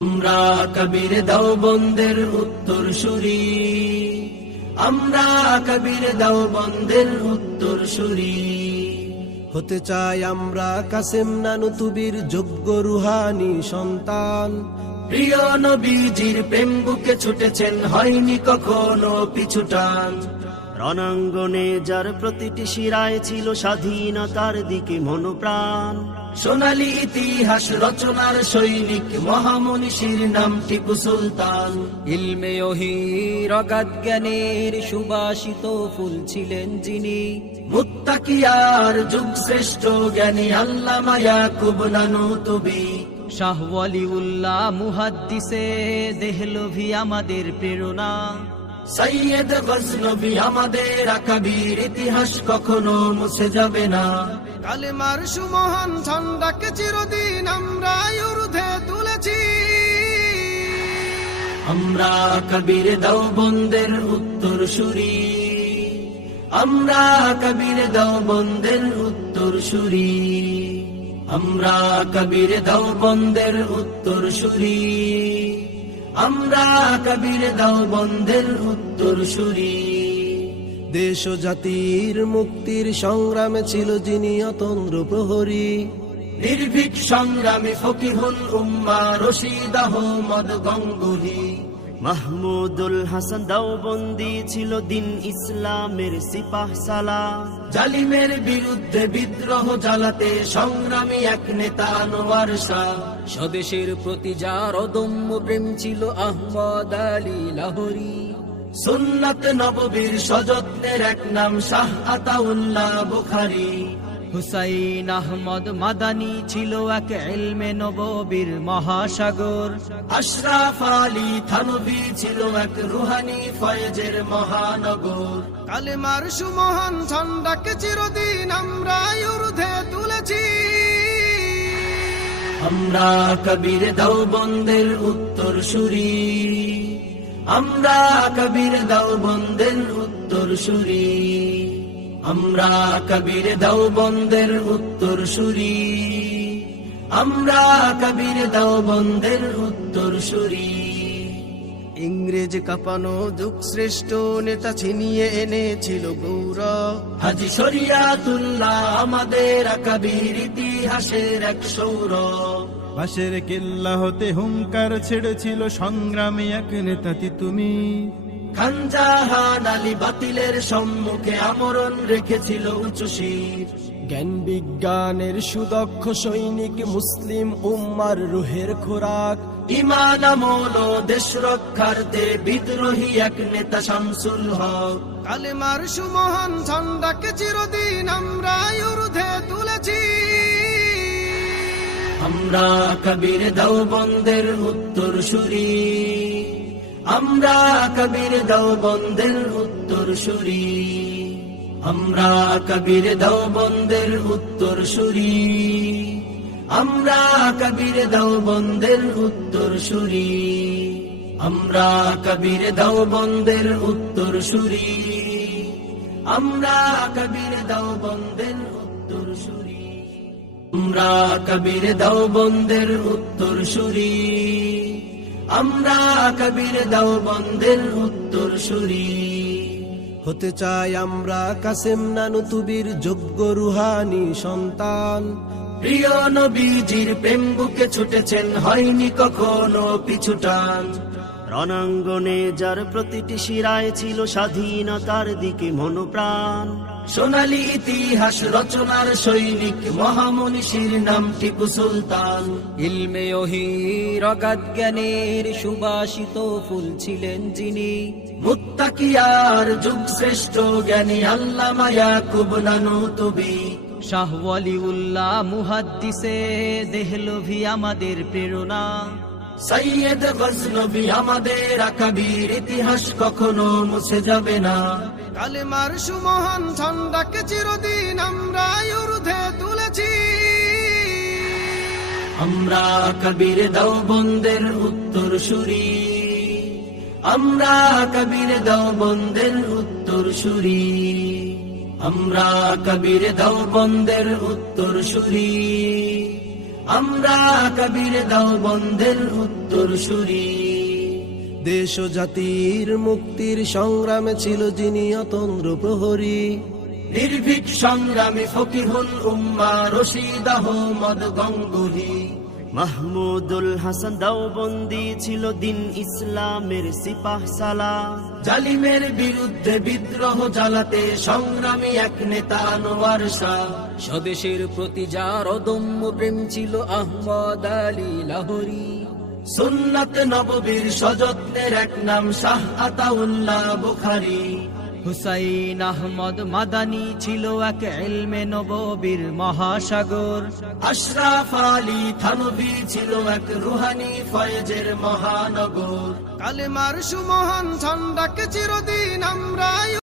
আমরা কবির দেওবন্দের উত্তরসূরি, আমরা কবির দেওবন্দের উত্তরসূরি। হতে চাই আমরা কাসেম নানুতুবির যোগ্য রুহানি সন্তান। প্রিয় নবীজির প্রেম বুকে ছুটেছেন, হয়নি কখনো পিছুটান। রণাঙ্গনে যার প্রতিটি শিরায় ছিল স্বাধীনতার দিকে মনোপ্রাণ। সোনালী ইতিহাস রচনার সৈনিক মহামনীষীর নাম টিপু সুলতান। ইলমে ওহী অগাধ জ্ঞানের সুবাসিত ফুল ছিলেন যিনি। মুত্তাকিয়ার যুগ শ্রেষ্ঠ জ্ঞানী আল্লামা ইয়াকুব নানুতুবি। শাহ ওয়ালিউল্লাহ মুহাদ্দিসে দেহলভী আমাদের প্রেরণা। সৈয়দ গজনবী আমাদের আকাবির, ইতিহাস কখনো মুছে যাবে না। কালেমার সুমহান ঝান্ডাকে চিরদিন আমরা ঊর্ধ্বে তুলেছি। আমরা কবির দেওবন্দের উত্তরসূরি, আমরা কবির দেওবন্দের উত্তরসূরি, আমরা কবির দেওবন্দের উত্তরসূরি, আমরা কবির দেওবন্দের উত্তরসূরি। দেশ ও জাতির মুক্তির সংগ্রামে ছিল যিনি অতন্দ্র প্রহরী। নির্ভীক সংগ্রামী ফকিহুল উম্মাহ রশিদ আহমদ গঙ্গুহি। মাহমুদুল হাসান দেওবন্দি ছিল দিন ইসলামের সিপাহ সালার। জালিমের বিরুদ্ধে বিদ্রোহ চালাতে সংগ্রামী এক নেতা আনোয়ার শাহ। স্বদেশের প্রতি যার অদম্য প্রেম ছিল আহমদ আলী লাহোরী। সুন্নাত নববীর সযত্নের এক নাম শাহ আতাউল্লাহ বুখারী। হুসাইন আহমদ মাদানী ছিল এক ইলমে নববীর মহাসাগর। আশরাফ আলী থানভী ছিল এক রুহানি ফয়েজের মহানগর। কালেমার সুমহান ঝান্ডাকে চিরদিন আমরা ঊর্ধ্বে তুলেছি। আমরা কবির দেওবন্দের উত্তরসূরি, আমরা কবির দেওবন্দের উত্তরসূরি, আমরা কবির দেওবন্দের উত্তরসূরি, আমরা কবির দেওবন্দের উত্তরসূরি। ইংরেজ কাঁপানো যুগ শ্রেষ্ঠ নেতা ছিনিয়ে এনেছিল গৌরব। হাজী শরিয়াতুল্লাহ আমাদের আকাবির, ইতিহাসের এক সৌরভ। পাশের কেল্লা হতে হুঙ্কার ছেড়েছিল সংগ্রামী এক নেতাতি তুমি। খান জাহান আলী বাতিলের সম্মুখে আমরণ রেখেছিল উঁচু শির। জ্ঞান বিজ্ঞানের সুদক্ষ সৈনিক মুসলিম উম্মার রুহের খোরাক। ইমান আমল ও দেশ রক্ষার্থে বিদ্রোহী এক নেতা শামসুল হক। কালেমার সুমহান ঝান্ডাকে চিরদিন আমরা ঊর্ধ্বে তুলেছি। আমরা কবির দেওবন্দের উত্তরসূরি, আমরা কবির দেওবন্দের উত্তরসূরি, আমরা কবির দেওবন্দের উত্তরসূরি, আমরা কবির দেওবন্দের উত্তরসূরি, আমরা কবির দেওবন্দের উত্তরসূরি, আমরা কবির দেওবন্দের উত্তরসূরি, আমরা কবির দেওবন্দের উত্তরসূরি, আমরা কবির দেওবন্দের উত্তরসূরি। হতে চাই আমরা কাসেম নানুতুবির যোগ্য রুহানি সন্তান। প্রিয় নবীজির প্রেম বুকে ছুটেছেন, হয়নি কখনো পিছুটান। রণাঙ্গনে যার প্রতিটি শিরায় ছিল স্বাধীনতার দিকে মনোপ্রাণ। সোনালী ইতিহাস রচনার সৈনিক মহামনীষীর নাম টিপু সুলতান। ইলমে ওহী অগাধ জ্ঞানের সুবাসিত ফুল ছিলেন যিনি। মুত্তাকিয়ার যুগ শ্রেষ্ঠ জ্ঞানী আল্লামা ইয়াকুব নানুতুবি। শাহ ওয়ালিউল্লাহ মুহাদ্দিসে দেহলভী আমাদের প্রেরণা। সৈয়দ গজনবী আমাদের আকাবির, ইতিহাস কখনো মুছে যাবে না। কালেমার সুমহান ঝান্ডাকে চিরদিন আমরা ঊর্ধ্বে তুলেছি। আমরা কবির দেওবন্দের উত্তরসূরি, আমরা কবির দেওবন্দের উত্তরসূরি, আমরা কবির দেওবন্দের উত্তরসূরি, আমরা কবির দাও বন্ধের উত্তর সুরি। দেশ ও জাতির মুক্তির সংগ্রামে ছিল যিনি অতন্দ্র প্রহরী, নির্ভীক সংগ্রামী ফকিহুল উম্মাহ রশিদ আহমদ গঙ্গুহি। মাহমুদুল হাসান দেওবন্দি ছিল দিন ইসলামের সিপাহ সালার, জালিমের বিরুদ্ধে বিদ্রোহ জ্বালাতে সংগ্রামী এক নেতা আনোয়ার শাহ। স্বদেশের প্রতি যার অদম্য প্রেম ছিল আহমদ আলী লাহোরী, সুন্নাত নববীর সযত্নের এক নাম শাহ আতাউল্লাহ বুখারী। হুসাইন আহমদ মাদানী ছিল এক ইলমে নববীর মহাসাগর, আশরাফ আলী থানভী ছিল এক রুহানি ফয়েজের মহানগর। কালেমার সুমহান ঝন্ডাকে চিরদিন আমরা